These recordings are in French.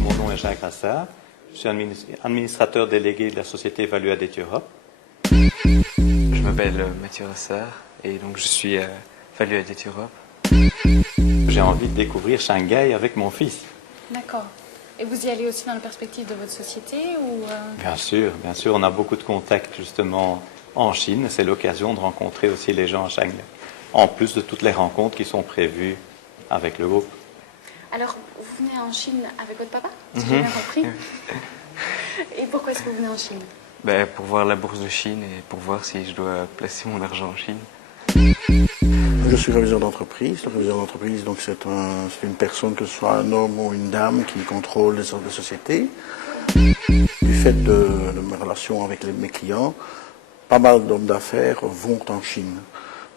Mon nom est Jacques Rassard. Je suis administrateur délégué de la société Value Added Europe. Je m'appelle Mathieu Rassard et donc je suis Value Added Europe. J'ai envie de découvrir Shanghai avec mon fils. D'accord. Et vous y allez aussi dans la perspective de votre société ou Bien sûr, on a beaucoup de contacts justement en Chine. C'est l'occasion de rencontrer aussi les gens à Shanghai, en plus de toutes les rencontres qui sont prévues avec le groupe. Alors, vous venez en Chine avec votre papa, si j'ai bien compris. Et pourquoi est-ce que vous venez en Chine? Pour voir la bourse de Chine et pour voir si je dois placer mon argent en Chine. Je suis réviseur d'entreprise. Le réviseur d'entreprise, donc c'est une personne, que ce soit un homme ou une dame, qui contrôle les sortes de sociétés. Du fait de mes relations avec mes clients, pas mal d'hommes d'affaires vont en Chine.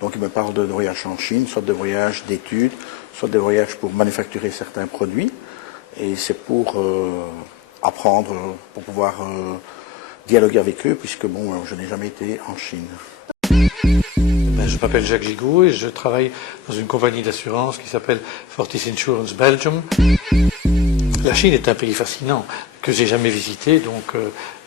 Donc ils me parlent de voyages en Chine, soit de voyages d'études, soit de voyages pour manufacturer certains produits. Et c'est pour apprendre, pour pouvoir dialoguer avec eux, puisque bon, je n'ai jamais été en Chine. Je m'appelle Jacques Gigoux et je travaille dans une compagnie d'assurance qui s'appelle Fortis Insurance Belgium. La Chine est un pays fascinant que j'ai jamais visité, donc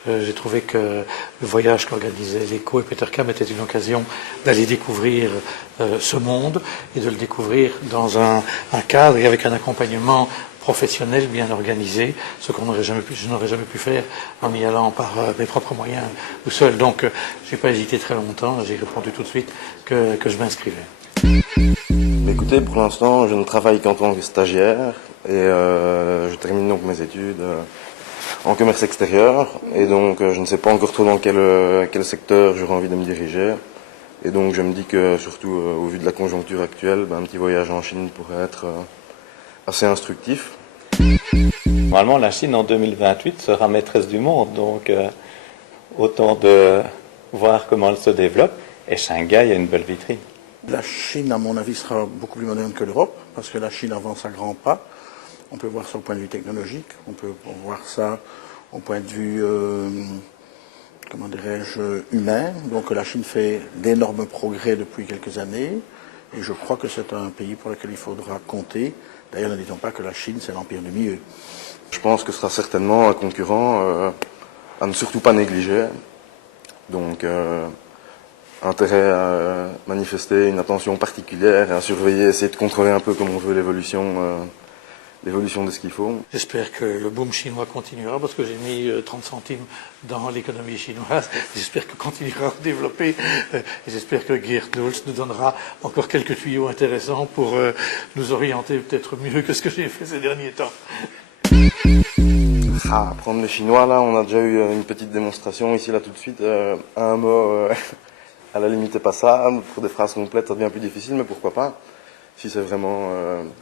j'ai trouvé que le voyage qu'organisaient l'ECO et Petercam était une occasion d'aller découvrir ce monde et de le découvrir dans un cadre et avec un accompagnement professionnel bien organisé, ce qu'on je n'aurais jamais pu faire en y allant par mes propres moyens tout seul. Donc j'ai pas hésité très longtemps, j'ai répondu tout de suite que je m'inscrivais. Écoutez, pour l'instant, je ne travaille qu'en tant que stagiaire et je termine donc mes études en commerce extérieur et donc je ne sais pas encore trop dans quel secteur j'aurai envie de me diriger. Et donc je me dis que surtout au vu de la conjoncture actuelle, un petit voyage en Chine pourrait être assez instructif. Normalement, la Chine en 2028 sera maîtresse du monde, donc autant de voir comment elle se développe. Et Shanghai a une belle vitrine. La Chine, à mon avis, sera beaucoup plus moderne que l'Europe, parce que la Chine avance à grands pas. On peut voir ça au point de vue technologique, on peut voir ça au point de vue, comment dirais-je, humain. Donc la Chine fait d'énormes progrès depuis quelques années, et je crois que c'est un pays pour lequel il faudra compter. D'ailleurs, ne disons pas que la Chine, c'est l'empire du milieu. Je pense que ce sera certainement un concurrent à ne surtout pas négliger. Donc, intérêt à manifester une attention particulière et à surveiller, essayer de contrôler un peu comme on veut l'évolution de ce qu'il faut. J'espère que le boom chinois continuera parce que j'ai mis 30 centimes dans l'économie chinoise. J'espère que continuera à se développer et j'espère que Geert Noels nous donnera encore quelques tuyaux intéressants pour nous orienter peut-être mieux que ce que j'ai fait ces derniers temps. Apprendre le chinois, là, on a déjà eu une petite démonstration ici, là, tout de suite. Un mot, à la limite, pas ça. Pour des phrases complètes, ça devient plus difficile, mais pourquoi pas. Si c'est vraiment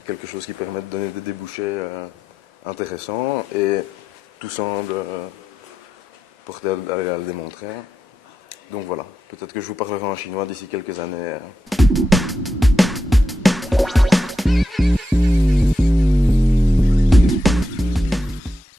quelque chose qui permet de donner des débouchés intéressants, et tout semble porter à le démontrer. Donc voilà, peut-être que je vous parlerai en chinois d'ici quelques années.